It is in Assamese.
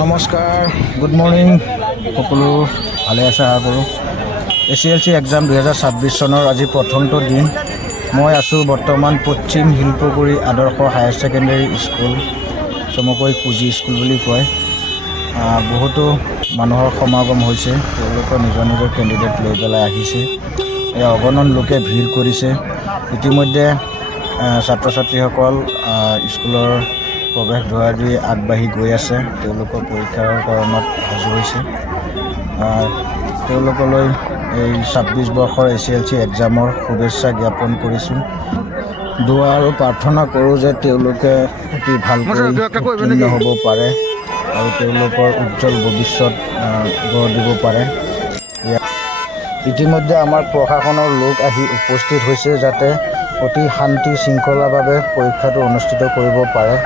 নমস্কাৰ, গুড মৰ্ণিং সকলো ভালে আছে আশা কৰোঁ। SLC এক্সাম 2026 চনৰ আজি প্ৰথমটো দিন। মই আছোঁ বৰ্তমান পশ্চিম শিল্পগুৰি আদৰ্শ হায়াৰ ছেকেণ্ডেৰী স্কুল, চমুকৈ কুজি স্কুল বুলি কয়। বহুতো মানুহৰ সমাগম হৈছে, তেওঁলোকৰ নিজৰ নিজৰ কেণ্ডিডেট লৈ পেলাই আহিছে। অগণন লোকে ভিৰ কৰিছে। ইতিমধ্যে ছাত্ৰ ছাত্ৰীসকল স্কুলৰ প্ৰৱেশ দুৱাৰ দি আগবাঢ়ি গৈ আছে। তেওঁলোকৰ পৰীক্ষাৰ কাৰণত সাজু হৈছে। তেওঁলোকলৈ এই 26 বৰ্ষৰ SLC এক্সামৰ শুভেচ্ছা জ্ঞাপন কৰিছোঁ। দোৱা আৰু প্ৰাৰ্থনা কৰোঁ যে তেওঁলোকে অতি ভালকৈ উত্তীৰ্ণ হ'ব পাৰে আৰু তেওঁলোকৰ উজ্জ্বল ভৱিষ্যত গঢ় দিব পাৰে। ইতিমধ্যে আমাৰ প্ৰশাসনৰ লোক আহি উপস্থিত হৈছে যাতে অতি শান্তি শৃংখলাভাৱে পৰীক্ষাটো অনুষ্ঠিত কৰিব পাৰে।